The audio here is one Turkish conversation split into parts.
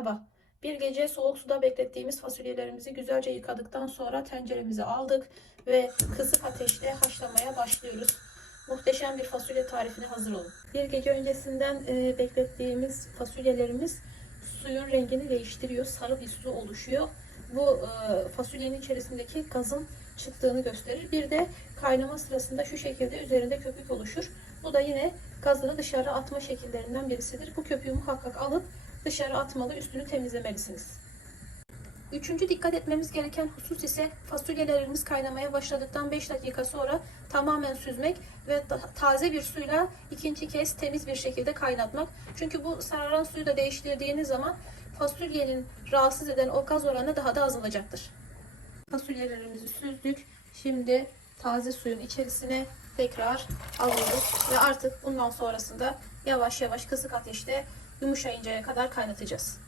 Merhaba. Bir gece soğuk suda beklettiğimiz fasulyelerimizi güzelce yıkadıktan sonra tenceremize aldık ve kısık ateşte haşlamaya başlıyoruz. Muhteşem bir fasulye tarifine hazır olun. Bir gece öncesinden e, beklettiğimiz fasulyelerimiz suyun rengini değiştiriyor. Sarı bir su oluşuyor. Bu e, fasulyenin içerisindeki gazın çıktığını gösterir. Bir de kaynama sırasında şu şekilde üzerinde köpük oluşur. Bu da yine gazını dışarı atma şekillerinden birisidir. Bu köpüğü muhakkak alıp dışarı atmalı, üstünü temizlemelisiniz. Üçüncü dikkat etmemiz gereken husus ise fasulyelerimiz kaynamaya başladıktan 5 dakika sonra tamamen süzmek ve taze bir suyla ikinci kez temiz bir şekilde kaynatmak. Çünkü bu sararan suyu da değiştirdiğiniz zaman fasulyenin rahatsız eden o gaz oranı daha da azalacaktır. Fasulyelerimizi süzdük. Şimdi taze suyun içerisine tekrar alıyoruz ve artık bundan sonrasında yavaş yavaş kısık ateşte yumuşayıncaya kadar kaynatacağız.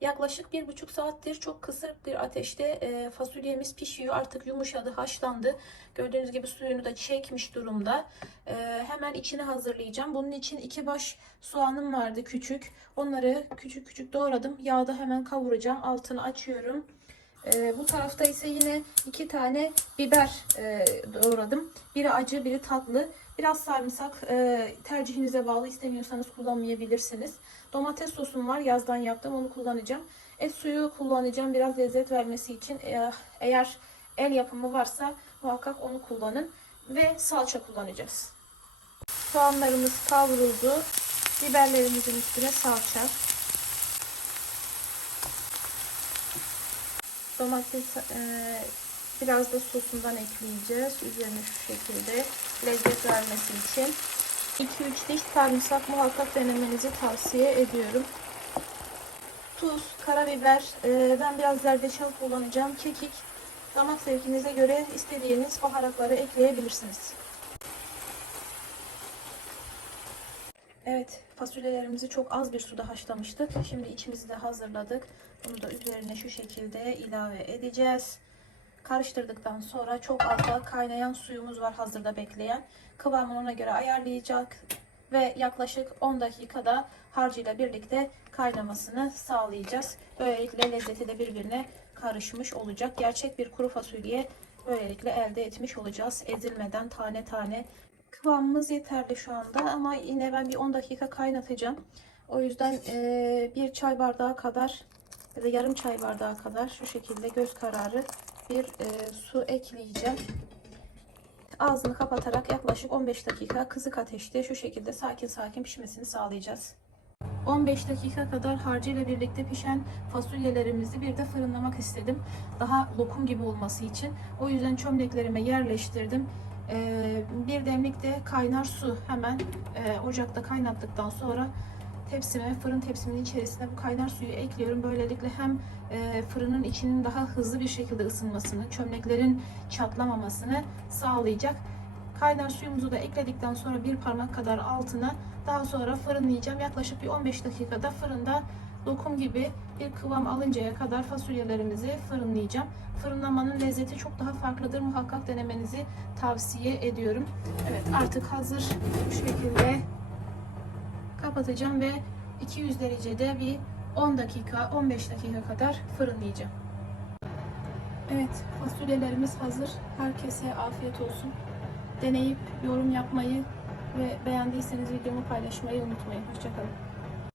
Yaklaşık bir buçuk saattir çok kısık bir ateşte e, fasulyemiz pişiyor. Artık yumuşadı, haşlandı. Gördüğünüz gibi suyunu da çekmiş durumda. E, hemen içini hazırlayacağım. Bunun için iki baş soğanım vardı küçük. Onları küçük küçük doğradım. Yağda hemen kavuracağım. Altını açıyorum. E, bu tarafta ise yine iki tane biber e, doğradım. Biri acı, biri tatlı. Biraz sarımsak e, tercihinize bağlı. İstemiyorsanız kullanmayabilirsiniz. Domates sosum var. Yazdan yaptım. Onu kullanacağım. Et suyu kullanacağım. Biraz lezzet vermesi için. E, eğer el yapımı varsa muhakkak onu kullanın. Ve salça kullanacağız. Soğanlarımız kavruldu. Biberlerimizin üstüne salça. Domates e, biraz da sosundan ekleyeceğiz. Üzerine şu şekilde lezzet vermesi için. 2-3 diş sarımsak muhakkak denemenizi tavsiye ediyorum. Tuz, karabiber, e, ben biraz zerdeçal kullanacağım. Kekik, damak zevkinize göre istediğiniz baharatları ekleyebilirsiniz. Evet, fasulyelerimizi çok az bir suda haşlamıştık. Şimdi içimizi de hazırladık. Bunu da üzerine şu şekilde ilave edeceğiz. Karıştırdıktan sonra çok az da kaynayan suyumuz var hazırda bekleyen. Kıvamını ona göre ayarlayacak ve yaklaşık 10 dakikada harcıyla birlikte kaynamasını sağlayacağız. Böylelikle lezzeti de birbirine karışmış olacak. Gerçek bir kuru fasulye böylelikle elde etmiş olacağız. Ezilmeden tane tane. Kıvamımız yeterli şu anda ama yine ben bir 10 dakika kaynatacağım. O yüzden eee, bir çay bardağı kadar ya da yarım çay bardağı kadar şu şekilde göz kararı bir eee, su ekleyeceğim. Ağzını kapatarak yaklaşık 15 dakika kısık ateşte şu şekilde sakin sakin pişmesini sağlayacağız. 15 dakika kadar harcıyla birlikte pişen fasulyelerimizi bir de fırınlamak istedim. Daha lokum gibi olması için. O yüzden çömleklerime yerleştirdim. Ee, bir demlik de kaynar su hemen e, ocakta kaynattıktan sonra tepsime, fırın tepsimin içerisine bu kaynar suyu ekliyorum. Böylelikle hem e, fırının içinin daha hızlı bir şekilde ısınmasını, çömleklerin çatlamamasını sağlayacak. Kaynar suyumuzu da ekledikten sonra bir parmak kadar altına daha sonra fırınlayacağım. Yaklaşık bir 15 dakikada fırında lokum gibi bir kıvam alıncaya kadar fasulyelerimizi fırınlayacağım. Fırınlamanın lezzeti çok daha farklıdır. Muhakkak denemenizi tavsiye ediyorum. Evet artık hazır. Bu şekilde kapatacağım ve 200 derecede bir 10 dakika 15 dakika kadar fırınlayacağım. Evet fasulyelerimiz hazır. Herkese afiyet olsun. Deneyip yorum yapmayı ve beğendiyseniz videomu paylaşmayı unutmayın. Hoşçakalın.